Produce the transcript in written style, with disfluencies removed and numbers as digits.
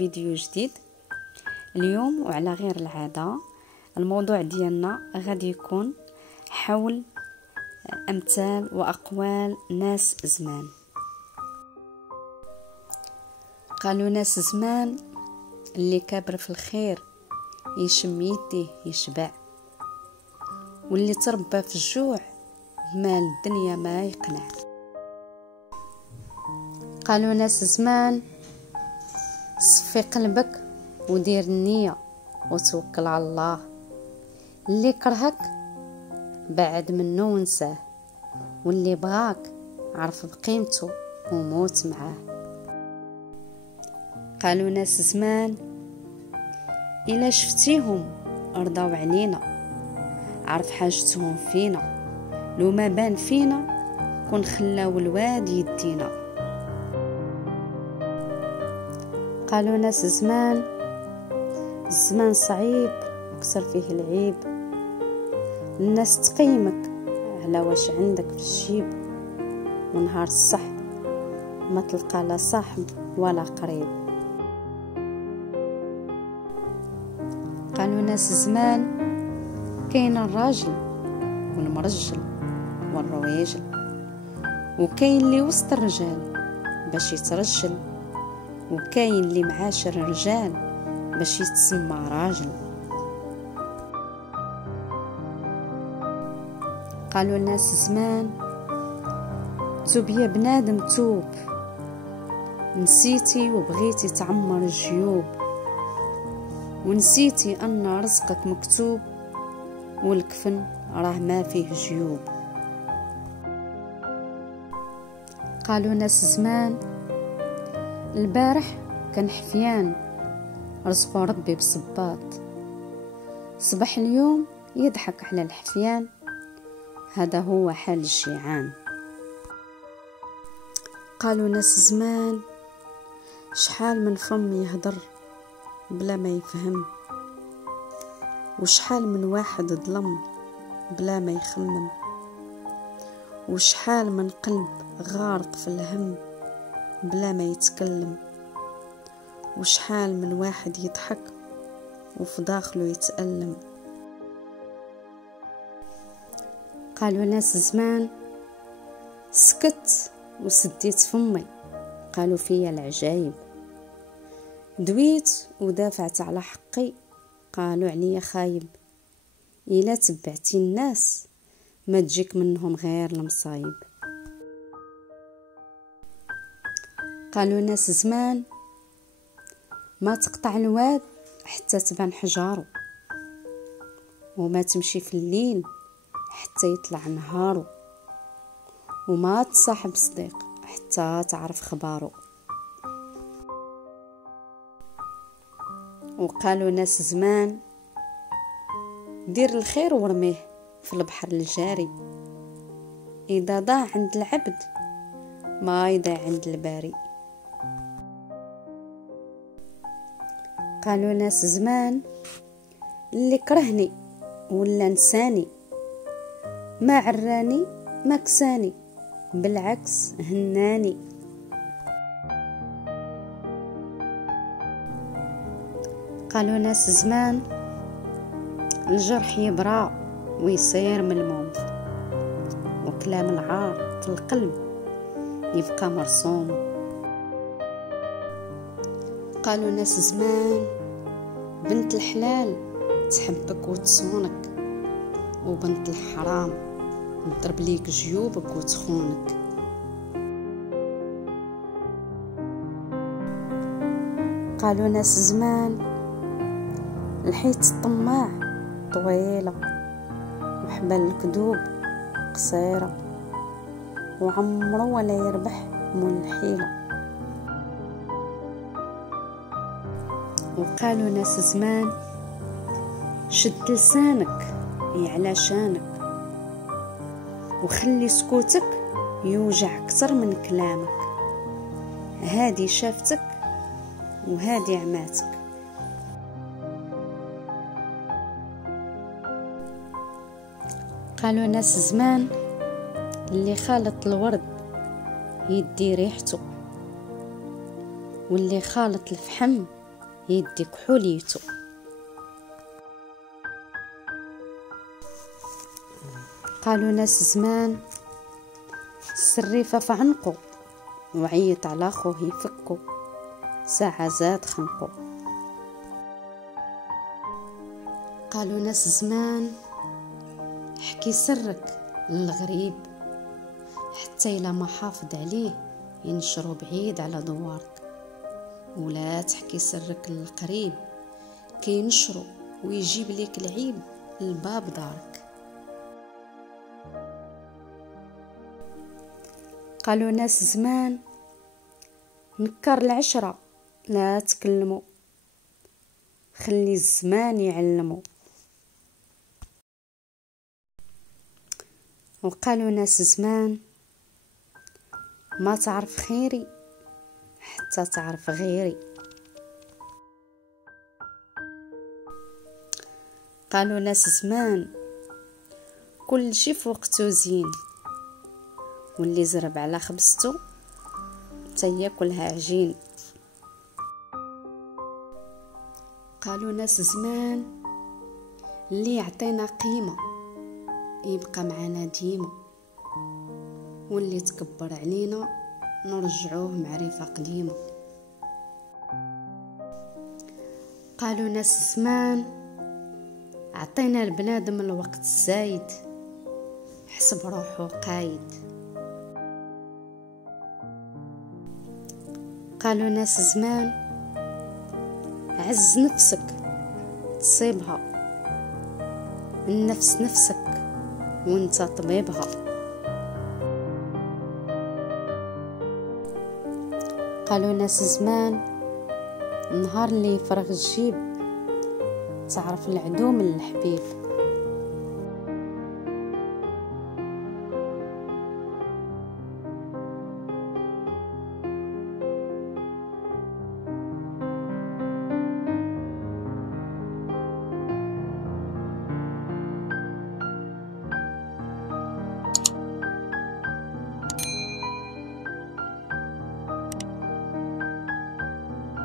فيديو جديد اليوم. وعلى غير العادة الموضوع ديالنا غادي يكون حول امثال واقوال ناس زمان. قالوا ناس زمان اللي كابر في الخير يشم يديه يشبع، واللي تربى في الجوع مال الدنيا ما يقنع. قالوا ناس زمان صفي قلبك ودير النية وتوكل على الله، اللي كرهك بعد منه ونساه، واللي بغاك عرف بقيمته وموت معاه. قالوا ناس زمان إلا شفتيهم ارضاو علينا، عرف حاجتهم فينا، لو ما بان فينا كون خلاو الواد يدينا. قالوا ناس زمان الزمان صعيب اكثر فيه العيب، الناس تقيمك على واش عندك في الجيب، ونهار الصح ما تلقى لا صاحب ولا قريب. قالوا ناس زمان كاين الراجل والمرجل والرويجل، وكاين اللي وسط الرجال باش يترجل، وكاين اللي معاشر الرجال باش يتسمى راجل. قالوا الناس زمان توب يا بنادم توب، نسيتي وبغيتي تعمر الجيوب، ونسيتي ان رزقك مكتوب، والكفن راه ما فيه جيوب. قالوا ناس زمان البارح كان حفيان رزقو ربي بصباط، صبح اليوم يضحك على الحفيان، هذا هو حال الجيعان. قالوا ناس زمان شحال من فم يهدر بلا ما يفهم، وشحال من واحد ظلم بلا ما يخمم، وشحال من قلب غارق في الهم بلا ما يتكلم، وشحال من واحد يضحك وفي داخله يتألم. قالوا ناس زمان سكت وسديت فمي، قالوا فيا العجايب، دويت ودافعت على حقي، قالوا عليا خايب، إلا تبعتي الناس ما تجيك منهم غير المصايب. قالوا ناس زمان ما تقطع الواد حتى تبان حجارو، وما تمشي في الليل حتى يطلع نهارو، وما تصاحب صديق حتى تعرف خبارو. وقالوا ناس زمان دير الخير ورميه في البحر الجاري، إذا ضاع عند العبد ما يضيع عند الباري. قالوا ناس زمان اللي كرهني ولا نساني، ما عراني ما كساني، بالعكس هناني. قالوا ناس زمان الجرح يبرى ويصير ملموم، وكلام العار في القلب يبقى مرسوم. قالوا ناس زمان بنت الحلال تحبك وتصونك، وبنت الحرام تضرب ليك جيوبك وتخونك. قالوا ناس زمان الحيط الطماع طويلة، وحبال الكذوب قصيرة، وعمره ولا يربح مول الحيلة. وقالوا ناس زمان شد لسانك يعلى شانك، وخلي سكوتك يوجع اكثر من كلامك، هادي شافتك وهادي عماتك. قالوا ناس زمان اللي خالط الورد يدي ريحته، واللي خالط الفحم يدي كحوليتو. قالوا ناس زمان السريفة في عنقو، وعيط على خوه يفكو، ساعة زاد خنقو. قالوا ناس زمان حكي سرك للغريب، حتى إلا ما حافظ عليه ينشرو بعيد على دوارك. ولا تحكي سرك للقريب كينشرو ويجيب ليك العيب لباب دارك. قالوا ناس زمان نكر العشرة لا تكلموا، خلي الزمان يعلموا. وقالوا ناس زمان ما تعرف خيري حتى تعرف غيري. قالوا ناس زمان كل شي في وقته زين، واللي زرب على خبزته تياكلها عجين. قالوا ناس زمان اللي يعطينا قيمة يبقى معنا ديما، واللي تكبر علينا نرجعوه معرفة قديمة. قالوا ناس زمان عطينا البنادم الوقت الزايد، حسب روحو قايد. قالوا ناس زمان عز نفسك تصيبها، النفس نفسك وانت طبيبها. قالوا ناس زمان النهار اللي يفرغ الجيب تعرف العدو من الحبيب.